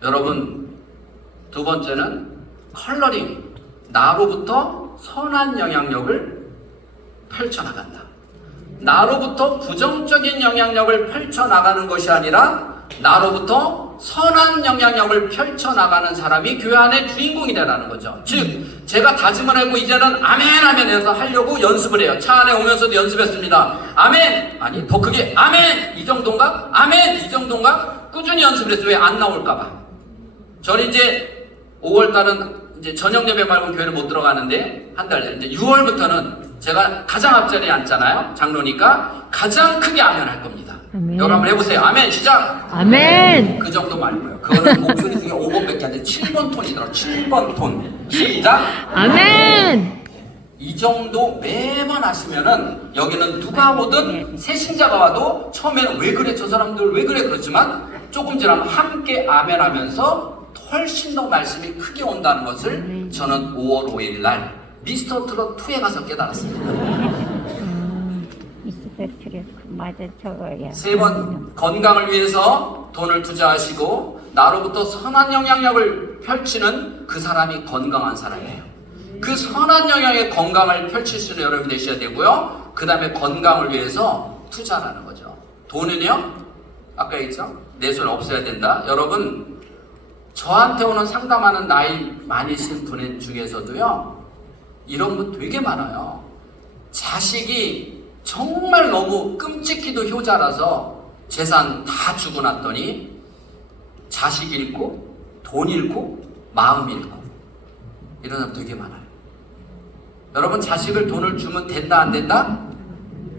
여러분, 두 번째는 컬러링. 나로부터 선한 영향력을 펼쳐나간다. 나로부터 부정적인 영향력을 펼쳐나가는 것이 아니라 나로부터 선한 영향력을 펼쳐나가는 사람이 교회 안의 주인공이 되라는 거죠. 즉 제가 다짐을 하고 이제는 아멘 아멘 해서 하려고 연습을 해요. 차 안에 오면서도 연습했습니다. 아멘! 아니 더 크게 아멘! 이 정도인가? 아멘! 이 정도인가? 꾸준히 연습을 했어요. 왜 안 나올까 봐. 저는 이제 5월달은 이제 저녁 예배 말고 교회를 못 들어가는데 한 달 이제 6월부터는 제가 가장 앞자리에 앉잖아요. 장로니까 가장 크게 아멘 할 겁니다. 아멘. 여러분 한번 해보세요. 아멘 시작. 아멘. 그 정도 말고요. 그거는 목소리 중에 5번밖에 안 돼. 7번 톤이더라. 7번 톤. 시작. 아멘. 이 정도 매번 하시면은 여기는 누가 오든 새 신자가 와도 처음에는 왜 그래 저 사람들 왜 그래 그렇지만 조금 지나면 함께 아멘 하면서 훨씬 더 말씀이 크게 온다는 것을 저는 5월 5일 날 미스터 트롯 2에 가서 깨달았습니다. 맞아, 저거야. 세 번 건강을 위해서 돈을 투자하시고 나로부터 선한 영향력을 펼치는 그 사람이 건강한 사람이에요. 그 선한 영향의 건강을 펼칠 수 있는 여러분이 되셔야 되고요. 그 다음에 건강을 위해서 투자라는 거죠. 돈은요, 아까 얘기했죠? 내 손에 없어야 된다. 여러분, 저한테 오는 상담하는 나이 많으신 분 중에서도요, 이런 분 되게 많아요. 자식이 정말 너무 끔찍히도 효자라서 재산 다 주고 났더니 자식 잃고 돈 잃고 마음 잃고 이런 사람 되게 많아요. 여러분 자식을 돈을 주면 된다 안 된다?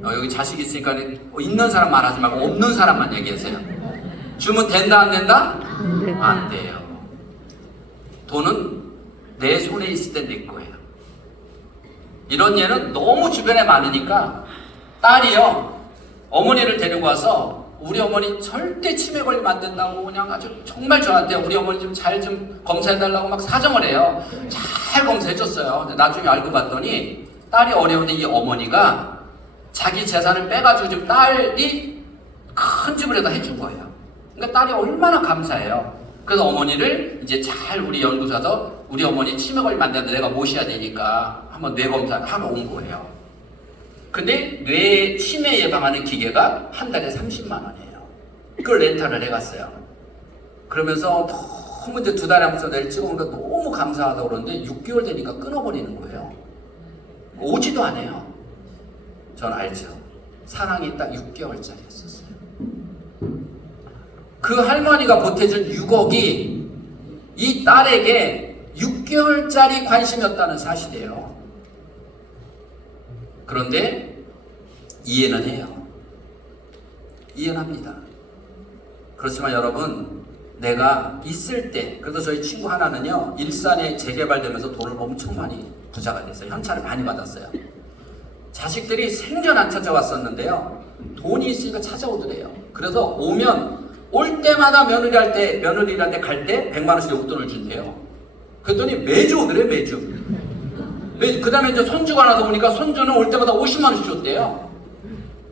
여기 자식 있으니까 있는 사람 말하지 말고 없는 사람만 얘기하세요. 주면 된다 안 된다? 안 돼요. 돈은 내 손에 있을 때 내 거예요. 이런 예는 너무 주변에 많으니까 딸이요 어머니를 데리고 와서 우리 어머니 절대 치매 걸리면 안 된다고 그냥 아주 정말 저한테 우리 어머니 좀 잘 좀 검사해달라고 막 사정을 해요. 잘 검사해줬어요. 나중에 알고 봤더니 딸이 어려운데 이 어머니가 자기 재산을 빼가지고 지금 딸이 큰 집을 해다 해준 거예요. 그러니까 딸이 얼마나 감사해요. 그래서 어머니를 이제 잘 우리 연구소 가서 우리 어머니 치매 걸리면 안 되는데 내가 모셔야 되니까 한번 뇌 검사를 하러 온 거예요. 근데 뇌 치매 예방하는 기계가 한 달에 30만 원이에요. 그걸 렌탈을 해갔어요. 그러면서 너무 이제 2달에 한 번씩 내일 찍어보니까 너무 감사하다고 그러는데 6개월 되니까 끊어버리는 거예요. 오지도 않아요. 전 알죠. 사랑이 딱 6개월짜리였었어요. 그 할머니가 보태준 6억이 이 딸에게 6개월짜리 관심이었다는 사실이에요. 그런데 이해는 해요. 이해는 합니다. 그렇지만 여러분, 내가 있을 때, 그래서 저희 친구 하나는요, 일산에 재개발되면서 돈을 엄청 많이 부자가 됐어요. 현찰을 많이 받았어요. 자식들이 생전 안 찾아왔었는데요, 돈이 있으니까 찾아오더래요. 그래서 오면 올 때마다 며느리한테 갈 때 100만 원씩 용돈을 준대요. 그랬더니 매주 오더래요, 매주. 그 다음에 이제 손주가 나서 오니까 손주는 올 때마다 50만 원씩 줬대요.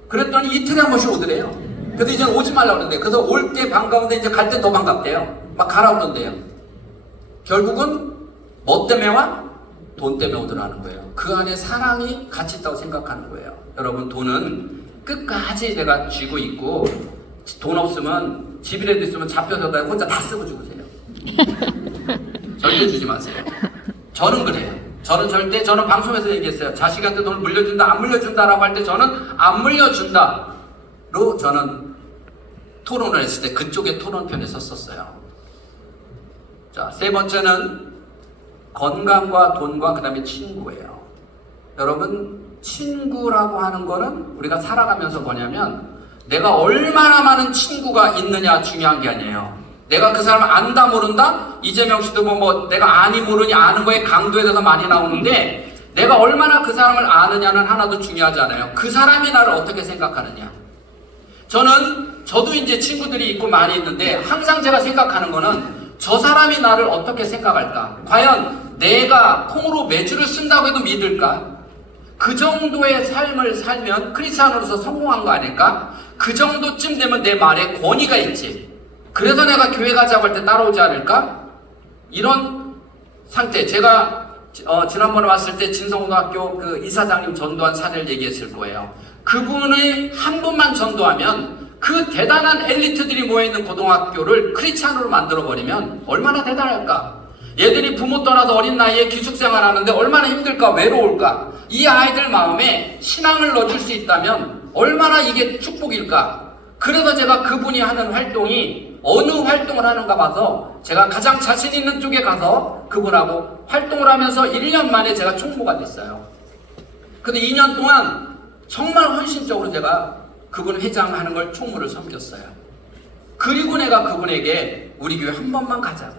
그랬더니 이틀에 한 번씩 오더래요. 그래서 이제는 오지 말라고 그러는데, 그래서 올 때 반가운데 이제 갈 때 더 반갑대요. 막 가라오던데요. 결국은 뭐 때문에 와? 돈 때문에 오더라는 거예요. 그 안에 사랑이 같이 있다고 생각하는 거예요. 여러분, 돈은 끝까지 내가 쥐고 있고, 돈 없으면 집이라도 있으면 잡혀서 혼자 다 쓰고 죽으세요. 절대 주지 마세요. 저는 그래요. 저는 방송에서 얘기했어요. 자식한테 돈을 물려준다, 안 물려준다라고 할 때 저는 안 물려준다로 저는 토론을 했을 때 그쪽의 토론편에 섰었어요. 자, 세 번째는 건강과 돈과 그 다음에 친구예요. 여러분, 친구라고 하는 거는 우리가 살아가면서 뭐냐면 내가 얼마나 많은 친구가 있느냐 중요한 게 아니에요. 내가 그 사람을 안다 모른다? 이재명 씨도 뭐 내가 아니 모르니 아는 거에 강도에 대해서 많이 나오는데 내가 얼마나 그 사람을 아느냐는 하나도 중요하지 않아요. 그 사람이 나를 어떻게 생각하느냐. 저도 이제 친구들이 있고 많이 있는데 항상 제가 생각하는 거는 저 사람이 나를 어떻게 생각할까? 과연 내가 콩으로 매주를 쓴다고 해도 믿을까? 그 정도의 삶을 살면 크리스찬으로서 성공한 거 아닐까? 그 정도쯤 되면 내 말에 권위가 있지. 그래서 내가 교회 가자고 할 때 따라오지 않을까? 이런 상태. 제가 지난번에 왔을 때 진성고등학교 그 이사장님 전도한 사례를 얘기했을 거예요. 그분이 한 분만 전도하면 그 대단한 엘리트들이 모여있는 고등학교를 크리스찬으로 만들어버리면 얼마나 대단할까? 얘들이 부모 떠나서 어린 나이에 기숙생활 하는데 얼마나 힘들까? 외로울까? 이 아이들 마음에 신앙을 넣어줄 수 있다면 얼마나 이게 축복일까? 그래서 제가 그분이 하는 활동이 어느 활동을 하는가 봐서 제가 가장 자신 있는 쪽에 가서 그분하고 활동을 하면서 1년 만에 제가 총무가 됐어요. 근데 2년 동안 정말 헌신적으로 제가 그분 회장하는 걸 총무를 섬겼어요. 그리고 내가 그분에게 우리 교회 한 번만 가자.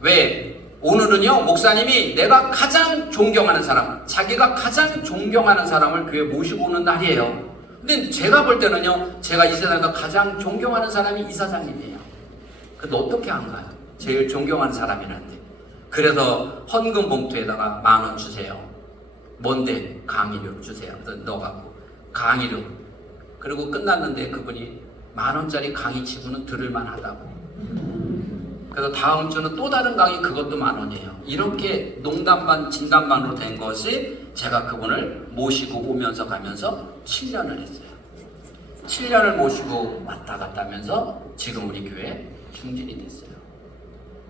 왜? 오늘은요, 목사님이 내가 가장 존경하는 사람, 자기가 가장 존경하는 사람을 교회에 모시고 오는 날이에요. 근데 제가 볼 때는요, 제가 이 세상에서 가장 존경하는 사람이 이사장님이에요. 근데 어떻게 안 가요? 제일 존경하는 사람이란데. 그래서 헌금 봉투에다가 10,000원 주세요. 뭔데? 강의료 주세요. 그래서 넣어갖고 강의료. 그리고 끝났는데 그분이 10,000원짜리 강의 지분은 들을만 하다고. 그래서 다음 주는 또 다른 강의 그것도 10,000원이에요. 이렇게 농담 반 진담 반으로 된 것이 제가 그분을 모시고 오면서 가면서 7년을 했어요. 7년을 모시고 왔다 갔다 하면서 지금 우리 교회 중진이 됐어요.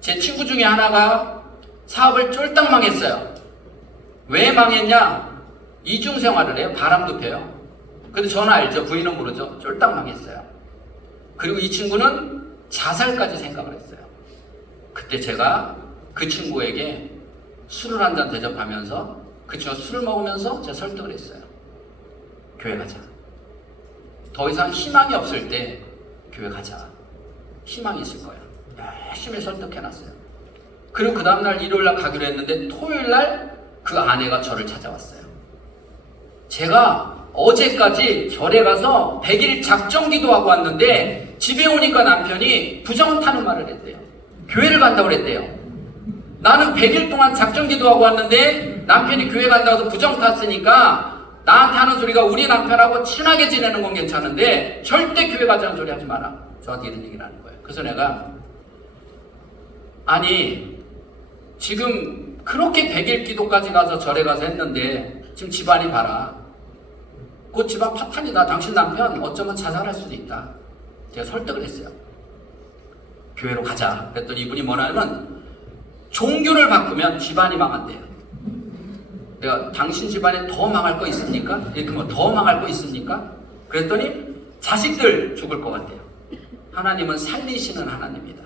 제 친구 중에 하나가 사업을 쫄딱 망했어요. 왜 망했냐? 이중생활을 해요. 바람도 펴요. 근데 저는 알죠. 부인은 모르죠. 쫄딱 망했어요. 그리고 이 친구는 자살까지 생각을 했어요. 그때 제가 그 친구에게 술을 한 잔 대접하면서 그 친구가 술을 먹으면서 제가 설득을 했어요. 교회 가자. 더 이상 희망이 없을 때 교회 가자. 희망이 있을 거야. 열심히 설득해놨어요. 그리고 그 다음날 일요일날 가기로 했는데 토요일날 그 아내가 저를 찾아왔어요. 제가 어제까지 절에 가서 100일 작정기도 하고 왔는데 집에 오니까 남편이 부정 타는 말을 했대요. 교회를 간다고 그랬대요. 나는 100일 동안 작정기도 하고 왔는데 남편이 교회 간다고 해서 부정 탔으니까 나한테 하는 소리가 우리 남편하고 친하게 지내는 건 괜찮은데 절대 교회 가자는 소리 하지 마라. 저한테 이런 얘기를 하는 거예요. 그래서 내가 아니 지금 그렇게 100일 기도까지 가서 절에 가서 했는데 지금 집안이 봐라. 그 집안 파탄이다. 당신 남편 어쩌면 자살할 수도 있다. 제가 설득을 했어요. 교회로 가자. 그랬더니 이분이 뭐냐면 종교를 바꾸면 집안이 망한대요. 내가 당신 집안에 더 망할 거 있습니까? 이렇게 뭐 더 망할 거 있습니까? 그랬더니 자식들 죽을 것 같대요. 하나님은 살리시는 하나님이다.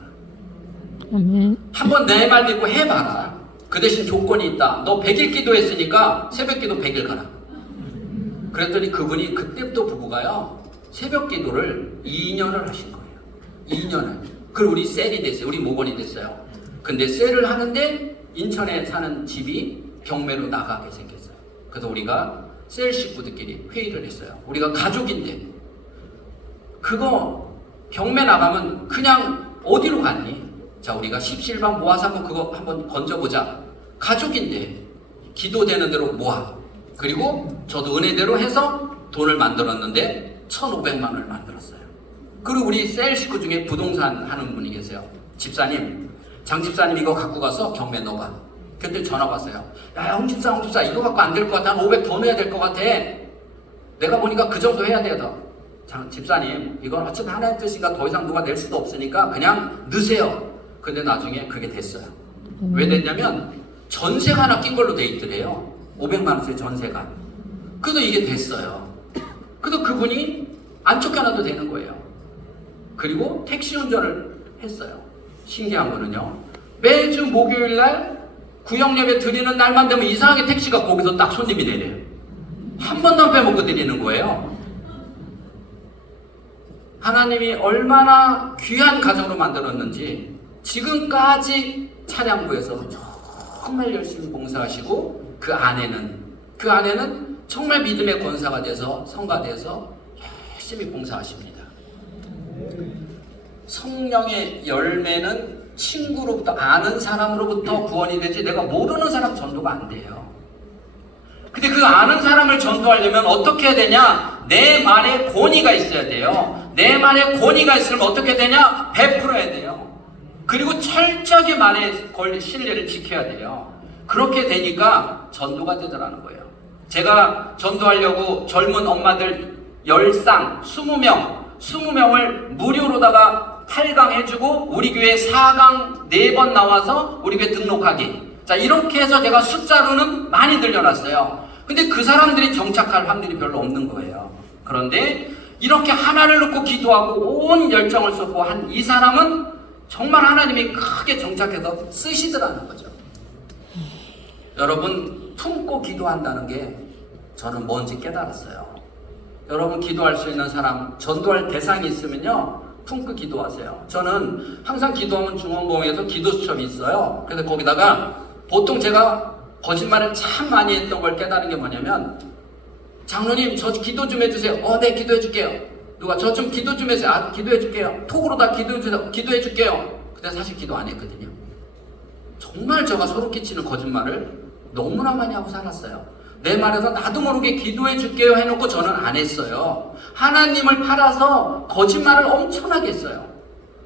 한번 내 말 믿고 해봐라. 그 대신 조건이 있다. 너 100일 기도했으니까 새벽 기도 100일 가라. 그랬더니 그분이 그때부터 부부가요 새벽 기도를 2년을 하신 거예요. 2년을. 그리고 우리 셀이 됐어요. 우리 모건이 됐어요. 근데 셀을 하는데 인천에 사는 집이 경매로 나가게 생겼어요. 그래서 우리가 셀 식구들끼리 회의를 했어요. 우리가 가족인데 그거 경매 나가면 그냥 어디로 갔니? 자, 우리가 십시일반 모아서 한번 그거 한번 건져보자. 가족인데 기도되는 대로 모아. 그리고 저도 은혜대로 해서 돈을 만들었는데 1,500만 원을 만들었어요. 그리고 우리 셀 식구 중에 부동산 하는 분이 계세요. 집사님, 장 집사님 이거 갖고 가서 경매 넣어봐. 그때 전화가 왔어요. 야, 홍 집사 이거 갖고 안 될 것 같아. 한 500 더 넣어야 될 것 같아. 내가 보니까 그 정도 해야 돼요. 장 집사님, 이건 어차피 하나님 뜻이니까 더 이상 누가 낼 수도 없으니까 그냥 넣으세요. 근데 나중에 그게 됐어요. 왜 됐냐면 전세가 하나 낀 걸로 돼 있더래요. 500만 원짜리 전세가. 그래서 이게 됐어요. 그래서 그분이 안 쫓겨나도 되는 거예요. 그리고 택시 운전을 했어요. 신기한 거는요, 매주 목요일날 구역예배 드리는 날만 되면 이상하게 택시가 거기서 딱 손님이 내려요. 한 번도 안 빼먹고 드리는 거예요. 하나님이 얼마나 귀한 가정으로 만들었는지 지금까지 찬양부에서 정말 열심히 봉사하시고, 그 아내는 정말 믿음의 권사가 돼서, 성가 돼서 열심히 봉사하십니다. 성령의 열매는 친구로부터, 아는 사람으로부터 구원이 되지 내가 모르는 사람 전도가 안 돼요. 근데 그 아는 사람을 전도하려면 어떻게 해야 되냐? 내 말에 권위가 있어야 돼요. 내 말에 권위가 있으면 어떻게 되냐? 베풀어야 돼요. 그리고 철저하게 말에 권리, 신뢰를 지켜야 돼요. 그렇게 되니까 전도가 되더라는 거예요. 제가 전도하려고 젊은 엄마들 10쌍, 20명을 무료로다가 8강 해주고 우리 교회 4강 4번 나와서 우리 교회 등록하기. 자, 이렇게 해서 제가 숫자로는 많이 들려놨어요. 근데 그 사람들이 정착할 확률이 별로 없는 거예요. 그런데 이렇게 하나를 놓고 기도하고 온 열정을 쏟고 한 이 사람은 정말 하나님이 크게 정착해서 쓰시더라는 거죠. 여러분, 품고 기도한다는 게 저는 뭔지 깨달았어요. 여러분, 기도할 수 있는 사람, 전도할 대상이 있으면요, 품고 기도하세요. 저는 항상 기도하면 중원봉에서 기도 수첩이 있어요. 그래서 거기다가 보통 제가 거짓말을 참 많이 했던 걸 깨달은 게 뭐냐면, 장로님 저 기도 좀 해주세요. 네, 기도해 줄게요. 누가 저 좀 기도 좀 해주세요. 기도해 줄게요. 톡으로 다 기도해 주세요. 기도해 줄게요. 근데 사실 기도 안 했거든요. 정말 제가 소름 끼치는 거짓말을 너무나 많이 하고 살았어요. 내 말에서 나도 모르게 기도해 줄게요 해놓고 저는 안 했어요. 하나님을 팔아서 거짓말을 엄청나게 했어요.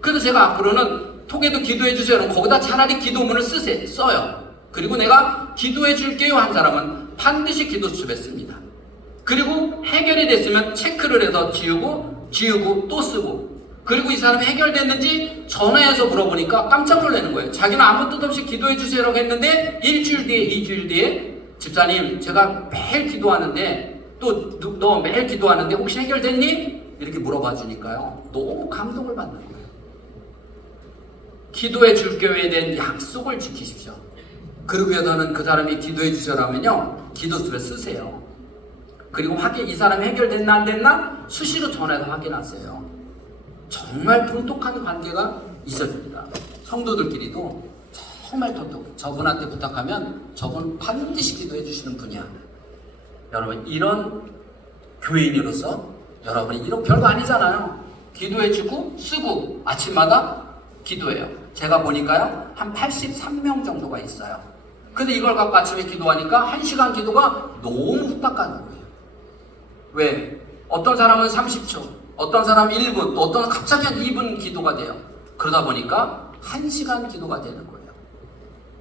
그래서 제가 앞으로는 톡에도 기도해 주세요. 거기다 차라리 기도문을 써요. 그리고 내가 기도해 줄게요 한 사람은 반드시 기도 수첩에 씁니다. 그리고 해결이 됐으면 체크를 해서 지우고 또 쓰고, 그리고 이 사람이 해결됐는지 전화해서 물어보니까 깜짝 놀라는 거예요. 자기는 아무 뜻 없이 기도해 주세요라고 했는데 일주일 뒤에 2주일 뒤에 집사님 제가 매일 기도하는데 또 너 매일 기도하는데 혹시 해결됐니? 이렇게 물어봐 주니까요, 너무 감동을 받는 거예요. 기도해 줄 교회에 대한 약속을 지키십시오. 그러기 위해서는 그 사람이 기도해 주세요라면요, 기도수에 쓰세요. 그리고 이 사람이 해결됐나 안 됐나 수시로 전화해서 확인하세요. 정말 돈독한 관계가 있어집니다. 성도들끼리도 정말 돈독. 저분한테 부탁하면 저분 반드시 기도해 주시는 분이야. 여러분, 이런 교인으로서 여러분이 이런 별거 아니잖아요. 기도해 주고 쓰고 아침마다 기도해요. 제가 보니까요, 한 83명 정도가 있어요. 근데 이걸 갖고 아침에 기도하니까 1시간 기도가 너무 후딱 가는 거예요. 왜? 어떤 사람은 30초, 어떤 사람은 1분, 또 어떤 갑자기 한 2분 기도가 돼요. 그러다 보니까 1시간 기도가 되는 거예요.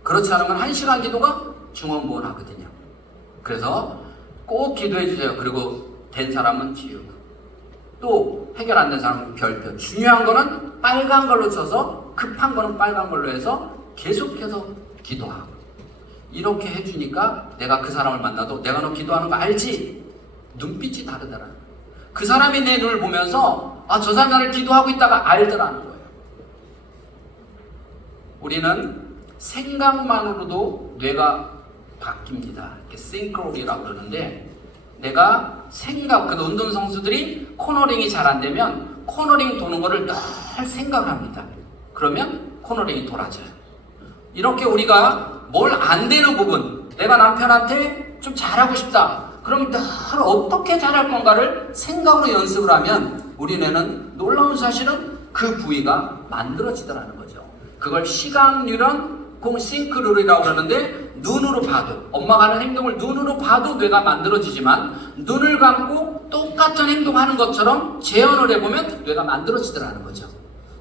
그렇지 않으면 1시간 기도가 중원부원 하거든요. 그래서 꼭 기도해 주세요. 그리고 된 사람은 지우고, 또 해결 안 된 사람은 별표. 중요한 거는 빨간 걸로 쳐서, 급한 거는 빨간 걸로 해서 계속해서 기도하고. 이렇게 해주니까 내가 그 사람을 만나도 내가 너 기도하는 거 알지? 눈빛이 다르더라는 거예요. 그 사람이 내 눈을 보면서 저 사람이 나를 기도하고 있다가 알더라는 거예요. 우리는 생각만으로도 뇌가 바뀝니다. 싱크로리라고 그러는데, 내가 그 운동선수들이 코너링이 잘 안 되면 코너링 도는 거를 늘 생각합니다. 그러면 코너링이 돌아져요. 이렇게 우리가 뭘 안 되는 부분, 내가 남편한테 좀 잘하고 싶다. 그럼 늘 어떻게 잘할 건가를 생각으로 연습을 하면 우리 뇌는 놀라운 사실은 그 부위가 만들어지더라는 거죠. 그걸 시각뉴런 싱크로리라고 그러는데, 눈으로 봐도, 엄마가 하는 행동을 눈으로 봐도 뇌가 만들어지지만 눈을 감고 똑같은 행동하는 것처럼 재현을 해보면 뇌가 만들어지더라는 거죠.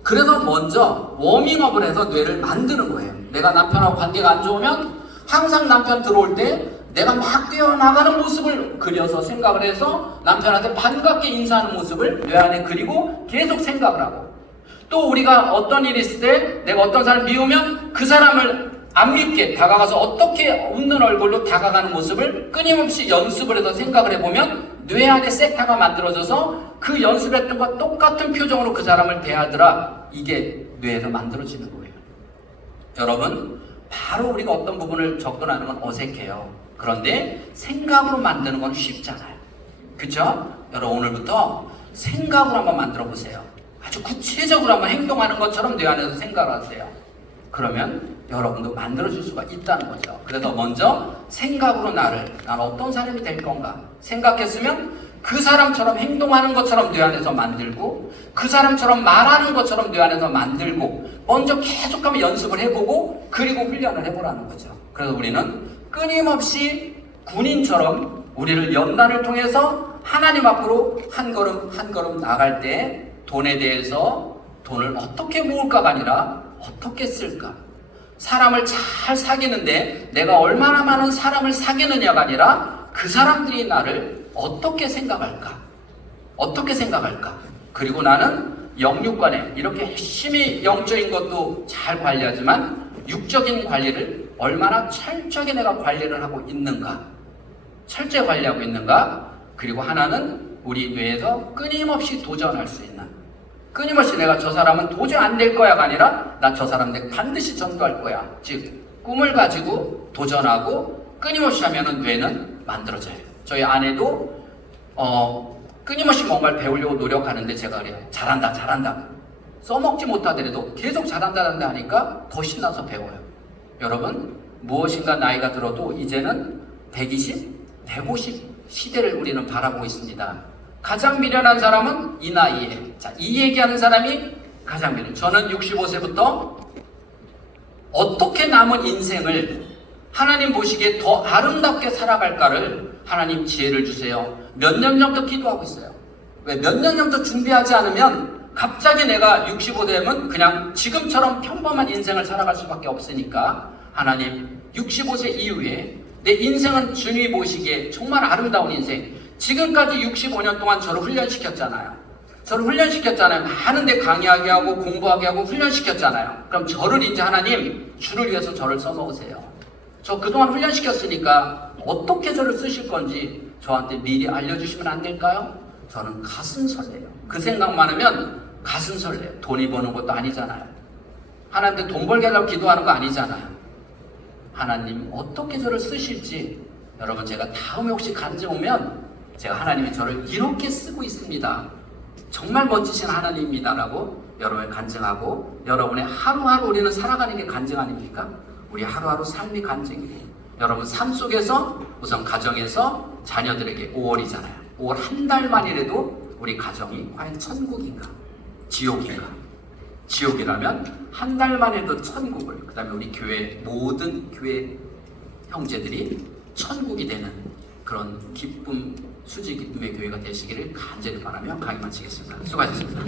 그래서 먼저 워밍업을 해서 뇌를 만드는 거예요. 내가 남편하고 관계가 안 좋으면 항상 남편 들어올 때 내가 막 뛰어나가는 모습을 그려서 생각을 해서 남편한테 반갑게 인사하는 모습을 뇌 안에 그리고 계속 생각을 하고, 또 우리가 어떤 일이 있을 때 내가 어떤 사람을 미우면 그 사람을 안 밉게 다가가서 어떻게 웃는 얼굴로 다가가는 모습을 끊임없이 연습을 해서 생각을 해보면 뇌 안에 섹타가 만들어져서 그 연습했던 것과 똑같은 표정으로 그 사람을 대하더라. 이게 뇌에서 만들어지는 거예요. 여러분, 바로 우리가 어떤 부분을 접근하는 건 어색해요. 그런데 생각으로 만드는 건 쉽잖아요. 그쵸? 여러분, 오늘부터 생각으로 한번 만들어 보세요. 아주 구체적으로 한번 행동하는 것처럼 뇌 안에서 생각을 하세요. 그러면 여러분도 만들어줄 수가 있다는 거죠. 그래서 먼저 생각으로 나는 어떤 사람이 될 건가 생각했으면 그 사람처럼 행동하는 것처럼 뇌 안에서 만들고, 그 사람처럼 말하는 것처럼 뇌 안에서 만들고, 먼저 계속하면 연습을 해보고 그리고 훈련을 해보라는 거죠. 그래서 우리는 끊임없이 군인처럼 우리를 연단을 통해서 하나님 앞으로 한 걸음 한 걸음 나갈 때 돈에 대해서 돈을 어떻게 모을까가 아니라 어떻게 쓸까, 사람을 잘 사귀는데 내가 얼마나 많은 사람을 사귀느냐가 아니라 그 사람들이 나를 어떻게 생각할까, 어떻게 생각할까. 그리고 나는 영육간에 이렇게 열심히 영적인 것도 잘 관리하지만 육적인 관리를 얼마나 철저하게 내가 관리를 하고 있는가, 철저히 관리하고 있는가. 그리고 하나는 우리 뇌에서 끊임없이 도전할 수 있는, 끊임없이 내가 저 사람은 도저히 안 될 거야가 아니라 나 저 사람한테 반드시 전도할 거야. 즉 꿈을 가지고 도전하고 끊임없이 하면은 뇌는 만들어져요. 저희 아내도 끊임없이 뭔가를 배우려고 노력하는데 제가 그래요. 잘한다. 써먹지 못하더라도 계속 잘한다 하니까 더 신나서 배워요. 여러분, 무엇인가 나이가 들어도 이제는 120, 150 시대를 우리는 바라보고 있습니다. 가장 미련한 사람은 이 나이에, 자, 이 얘기하는 사람이 가장 미련. 저는 65세부터 어떻게 남은 인생을 하나님 보시기에 더 아름답게 살아갈까를 하나님 지혜를 주세요. 몇 년 전부터 기도하고 있어요. 왜? 몇 년 전부터 준비하지 않으면 갑자기 내가 65 되면 그냥 지금처럼 평범한 인생을 살아갈 수밖에 없으니까 하나님 65세 이후에 내 인생은 주님이 보시기에 정말 아름다운 인생, 지금까지 65년 동안 저를 훈련시켰잖아요. 많은 데 강의하게 하고 공부하게 하고 훈련시켰잖아요. 그럼 저를 이제 하나님 주를 위해서 저를 써놓으세요. 저 그동안 훈련시켰으니까 어떻게 저를 쓰실 건지 저한테 미리 알려주시면 안 될까요? 저는 가슴 설레요. 그 생각만 하면 가슴 설레요. 돈이 버는 것도 아니잖아요. 하나님한테 돈 벌게 하려고 기도하는 거 아니잖아요. 하나님 어떻게 저를 쓰실지, 여러분, 제가 다음에 혹시 간증 오면 제가 하나님이 저를 이렇게 쓰고 있습니다, 정말 멋지신 하나님입니다라고 여러분이 간증하고, 여러분의 하루하루 우리는 살아가는 게 간증 아닙니까? 우리 하루하루 삶이 간증이에요. 여러분 삶 속에서 우선 가정에서 자녀들에게 5월이잖아요. 5월 한 달만이라도 우리 가정이 과연 천국인가 지옥인가? 지옥이라면 한 달만 해도 천국을, 그 다음에 우리 교회 모든 교회 형제들이 천국이 되는 그런 기쁨, 수지 기쁨의 교회가 되시기를 간절히 바라며 강의 마치겠습니다. 수고하셨습니다.